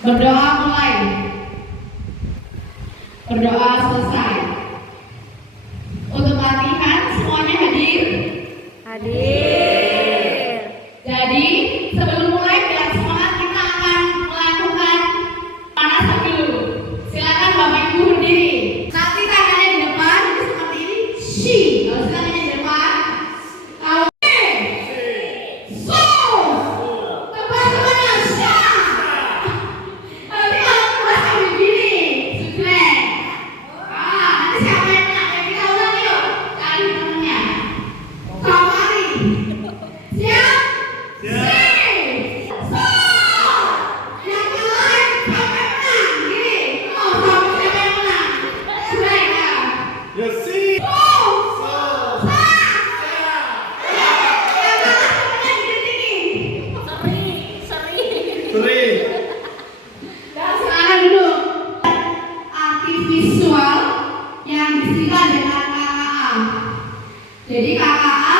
Berdoa mulai. Berdoa selesai. Untuk latihan semuanya hadir? Hadir. Jadi sebelum mulai biar semangat kita akan melakukan panasan dulu. Silakan Bapak Ibu berdiri. Nanti tangannya di depan seperti ini. Shi. Kalau tangannya di depan. Kalau so. Teman-teman sya. Nanti kalau kelas kayak begini, sudah. Nanti siapa yang menang? Kita ulang yuk. Cari temennya. Kawari. Siap. Visual yang disingkat dengan KKA. Jadi KKA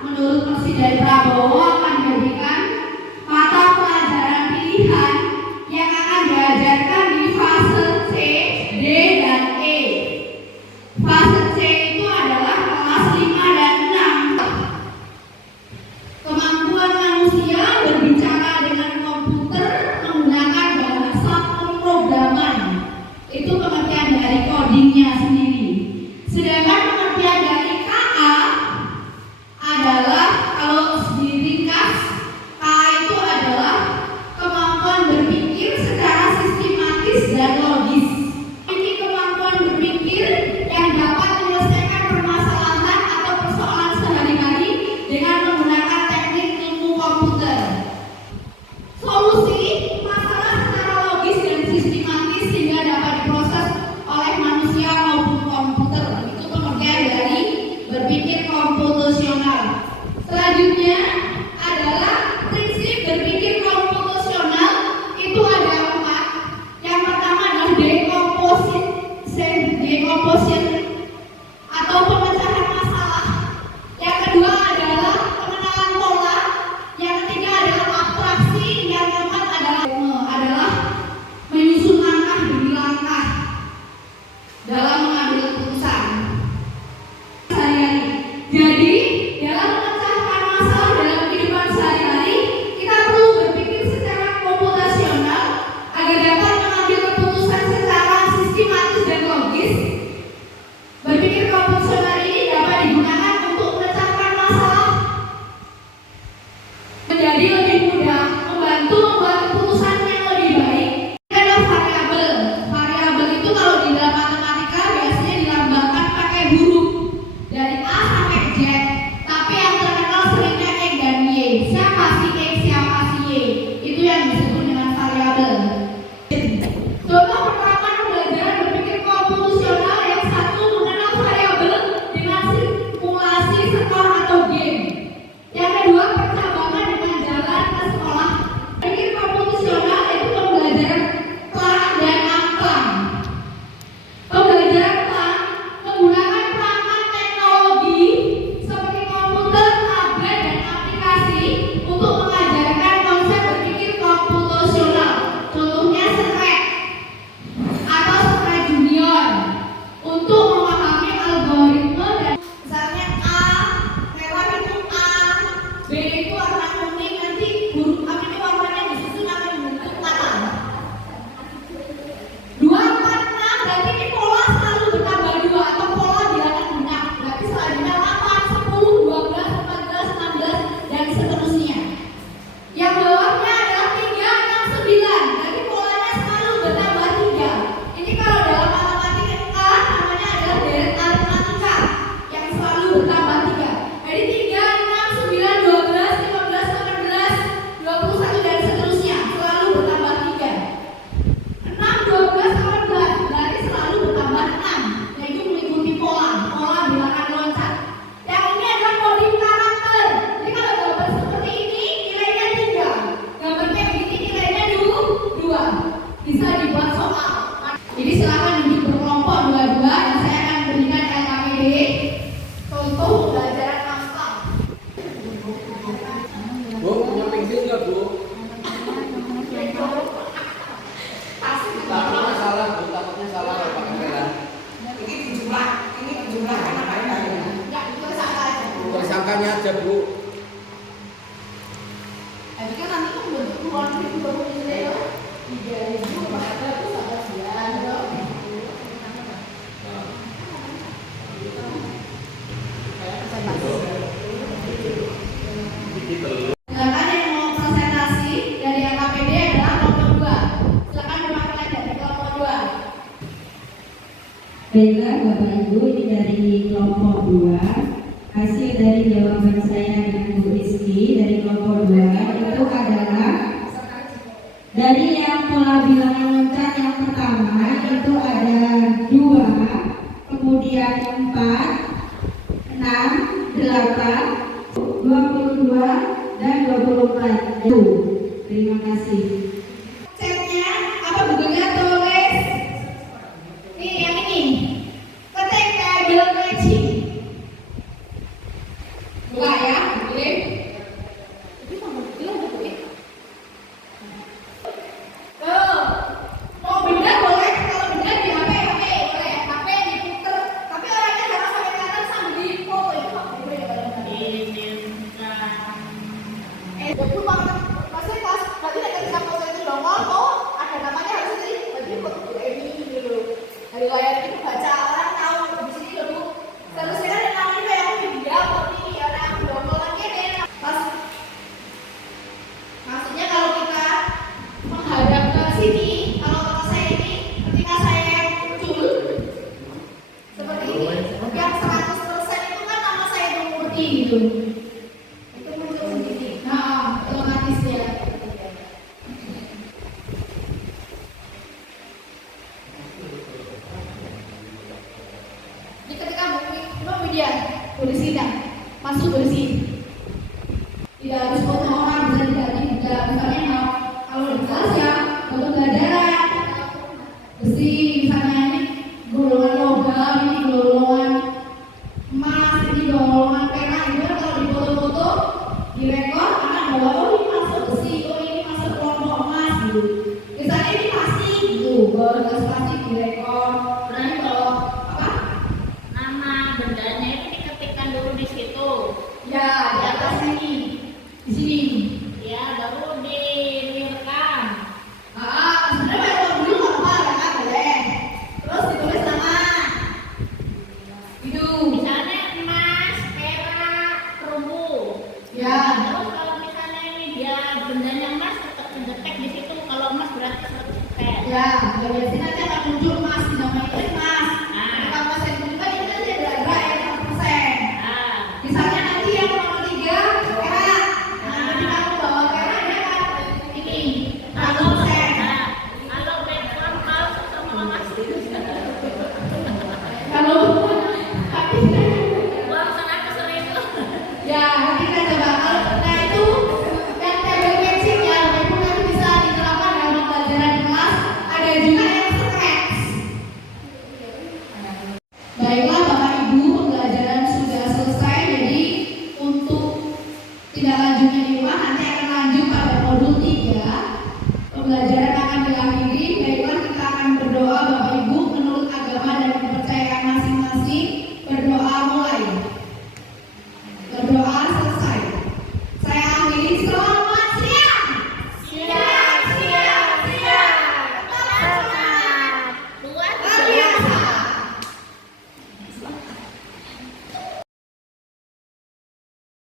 menurut Presiden Prabowo akan dijadikan mata pelajaran pilihan yang akan diajarkan di fase C, D, dan E. Fase C itu adalah kelas 5 dan 6. Kemampuan manusia berbicara dengan komputer menggunakan bahasa pemrograman. Itu pengertian dari codingnya sendiri. Sedangkan pengertian dari KA adalah, kalau diringkas, KA itu adalah kemampuan berpikir secara sistematis dan logis. Ini kemampuan berpikir yang dapat menyelesaikan permasalahan atau persoalan sehari-hari dengan menggunakan teknik ilmu komputer. Solusi masalah secara logis dan sistematis sehingga dapat diproses oleh manusia maupun komputer. Itu pengertian dari berpikir komputasional. Selanjutnya adalah prinsip berpikir komputasional. Itu ada 4. Yang pertama adalah decomposition atau pemecahan masalah. Yang kedua adalah pengenalan pola. Yang ketiga adalah abstraksi. Yang keempat adalah menyusun langkah demi langkah dalam mengambil keputusan sehari-hari. Jadi dalam memecahkan masalah dalam kehidupan sehari-hari, kita perlu berpikir secara komputasional agar dapat mengambil keputusan secara sistematis dan logis. Berpikir komputasional ini dapat digunakan untuk memecahkan masalah menjadi lebih mudah, membantu membuat keputusan yang lebih baik. Ada variabel. Variabel itu kalau di dalam matematika biasanya dilambangkan pakai huruf dari A sampai Z. Tapi yang terkenal seringnya X dan Y. Siapa sih X, siapa sih Y? Itu yang disebut dengan variabel. Contoh pertama pembelajaran berpikir komputasional yang satu mengenal variabel dengan simulasi skor atau game. Yang kedua percabangan dengan jalan ke sekolah. Berpikir komputasional itu pembelajaran pelan dan amplang. Pembelajaran pelan menggunakan perangkat teknologi seperti komputer, tablet, dan aplikasi untuk mengajarkan konsep berpikir komputasional. Contohnya Scratch atau Scratch Junior untuk memahami algoritma dan misalnya A, merah itu A, B itu warna kuning, nanti huruf A itu warnanya disusun akan membentuk kata. 2, 4, 6, berarti ini pola selalu bertambah 2 atau pola bilangan genap. Berarti selanjutnya 8, 10, 12, 14, 16, dan seterusnya. Yang bawahnya adalah 3, 6, 9. Berarti polanya selalu bertambah 3. Ini kalau dalam matematika namanya adalah deret aritmatika yang selalu bertambah 3. Jadi 3, 6, 9, 12, 15, 18, 21, dan seterusnya selalu bertambah 3. 6, 12, 18 berarti selalu bertambah 6. Yaitu mengikuti pola bilangan loncat. Yang ini adalah coding karakter. Jadi kalau gambar seperti ini nilainya 3. Gambar kayak begini nilainya 2. Bisa dibuat soal. Jadi silakan duduk berkelompok 2-2 dan saya akan berikan LKPD. Contoh pembelajaran amplang. Bu, punya pensil nggak, Bu? angkanya aja Bu. Jadi kan nanti kan bentuk ruang itu ya. 3.400 sama sekian loh. Silakan yang mau presentasi dari LKPD adalah kelompok 2. Silakan diwakilkan dari kelompok 2. Baiklah Bapak Ibu, ini dari kelompok 2. Hasil dari jawaban saya dengan Bu Rizky dari kelompok 2 itu adalah dari yang pola bilangan loncat yang pertama itu ada 2, kemudian 4, 6, 8, 22 dan 24. Terima kasih. Chatnya apa bukunya tulis? Nih yang ini. Ketik table matching. Buka ya, boleh. Tapi sama belum boleh. Mau benda boleh, kalau benda di HP boleh. HP diputer, tapi orangnya jangan sampai kelihatan sambil di foto itu nggak boleh. Itu maksudnya kelas berarti ketika foto itu nongol, oh ada namanya harus berarti foto Bu Emi gitu. Dari layar itu baca orang tahu di sini loh Bu. Seharusnya kan ada namanya yang media foto ini orang nongol lagi deh. Maksudnya kalau kita menghadap ke sini, kalau foto saya ini ketika saya muncul seperti ini, yang 100% itu kan nama saya Murti gitu. Itu muncul sendiri. Nah, otomatis ya. Ini ketika media polisi dan masuk polisi. Tidak harus foto orang, bisa tidak misalnya kalau di kelas ya foto pelajaran besi misalnya ini golongan logam, ini golongan emas, ini golongan perak itu kan kalau di foto-foto direkod anak bawa oh ini masuk besi, oh ini masuk kelompok emas gitu. Misalnya ini plastik gitu, bawa plastik direkod. Berarti kalau apa? Nama bendanya itu diketikkan dulu di situ. Ya di atas ini, di sini. Ya, baru direkam. Sebenarnya kalau dulu nggak apa-apa kan boleh. Terus ditulis nama. Itu. Misalnya emas, perak, perunggu. Ya. Terus kalau misalnya ini dia bendanya emas tetap terdetek di situ. Kalau emas berarti 100%. Ya, biasanya nanti akan muncul emas, namanya emas.